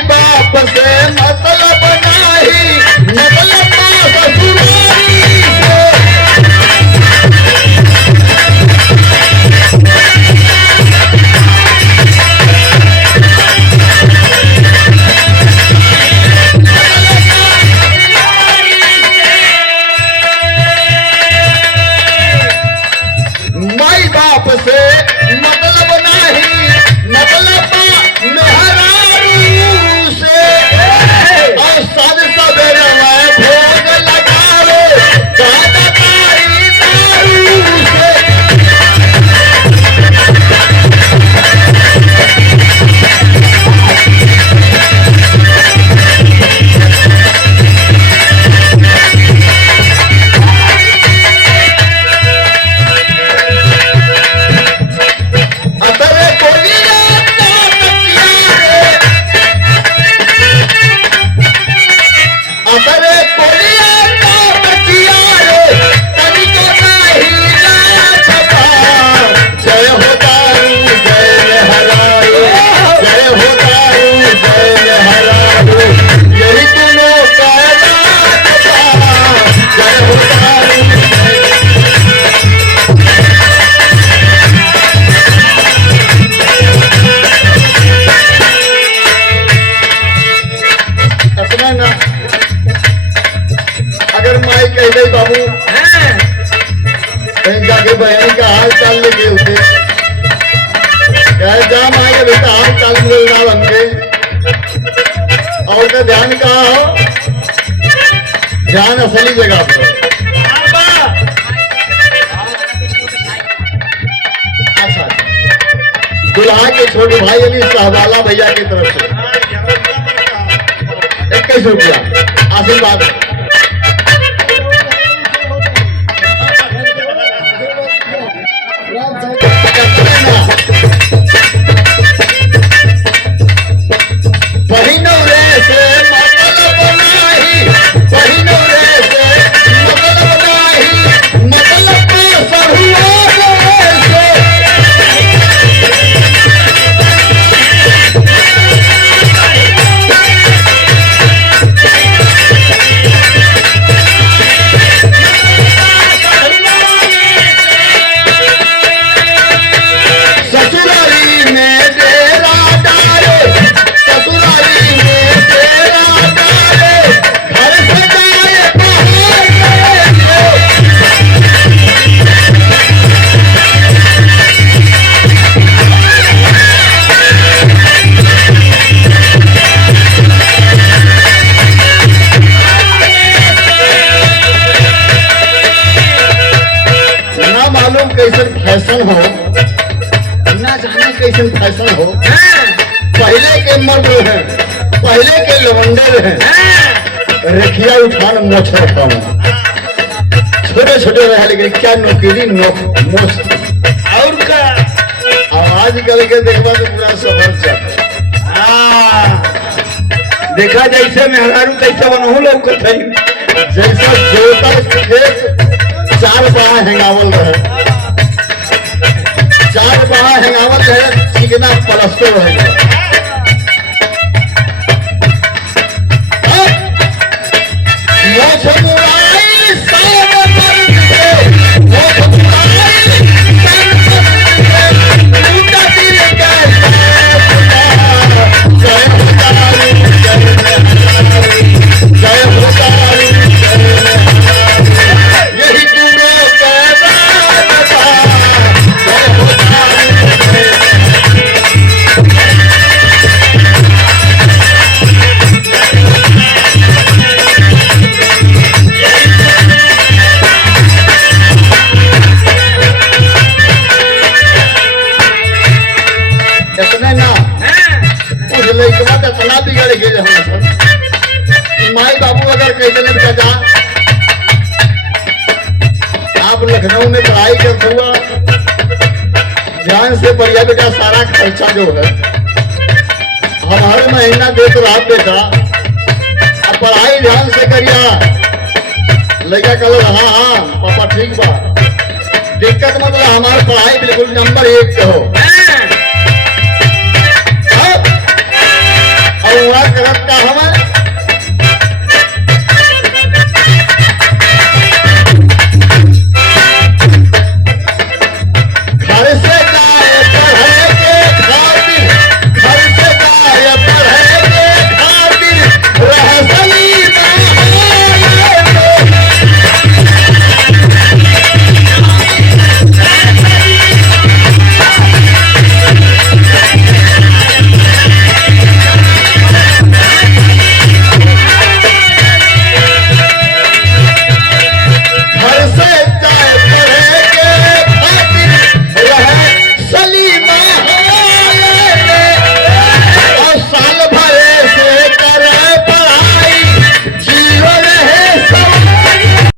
माई बाप से मतलब नहीं, मतलब ससुरारी से। माई बाप से मतलब नहीं, मतलब मेहरारू से। और साल सवेरे मैं भोग लगावे गाना तारी दारू से। अतरे बोलिया अतरे बोलिया तनिको नहीं जाता। जय हो दारू जय हरारू, जय हो दारू जय हरारू, यही दोनों का राज था। जय हो दारू अपना ना। अगर माई कह गई बाबू कहीं जाके बहन का हाल चाल लेके उठे, कह जा माई का बेटा हाल चाल मिलना बन गए। और का ध्यान कहाँ हो, ध्यान असली जगह पर। अच्छा, दुल्हा के छोटे भाई यानी शाहबाला भैया की तरफ से 21 रुपया आशीर्वाद। बहिनौरे से मतलब नहीं, बहिनौरे से मतलब नहीं, मतलब सहुआरे से। ससुरारी में डेरा डाले, ससुरारी में डेरा डाले, घर सजाए बहारे से। ना मालूम कैसन फैशन हो, ना जाने कैसन फैशन हो। पहले के मर्द हैं, पहले के लवंडर हैं, रेखिया उठान मोछर कम, छोटे छोटे रहे लेकिन क्या नौकरी मोछ। और का आजकल के देखा तो पूरा सफर चल। देखा जैसे मेहरारू कैसे बनहू लोग जैसा जोतर खेत 4 बाह हैंगावल रहे, 4 बाह हैंगावल रहे, चिकना पलस्तर रहे। मोछ मुराई सब मर्द के, मोछ मुराई सब मर्द के, टूटा दिल का जय हो दारू जय हरारू, जय हो दारू जय हरारू, यही दोनों का राज था। जय हो दारू जय इतने ना उस लड़का तो इतना बिगड़ गए हम सब। माई बाबू अगर कह देने बेटा आप लखनऊ में पढ़ाई करते हुआ, ध्यान से पढ़िया बेटा, सारा खर्चा जो है हम हर महीना देते रहा बेटा, अब पढ़ाई ध्यान से करिया। लड़का कल हाँ हाँ पापा ठीक बा, दिक्कत मतलब हमारी पढ़ाई बिल्कुल नंबर 1 पे हो। और वहाँ करत का हम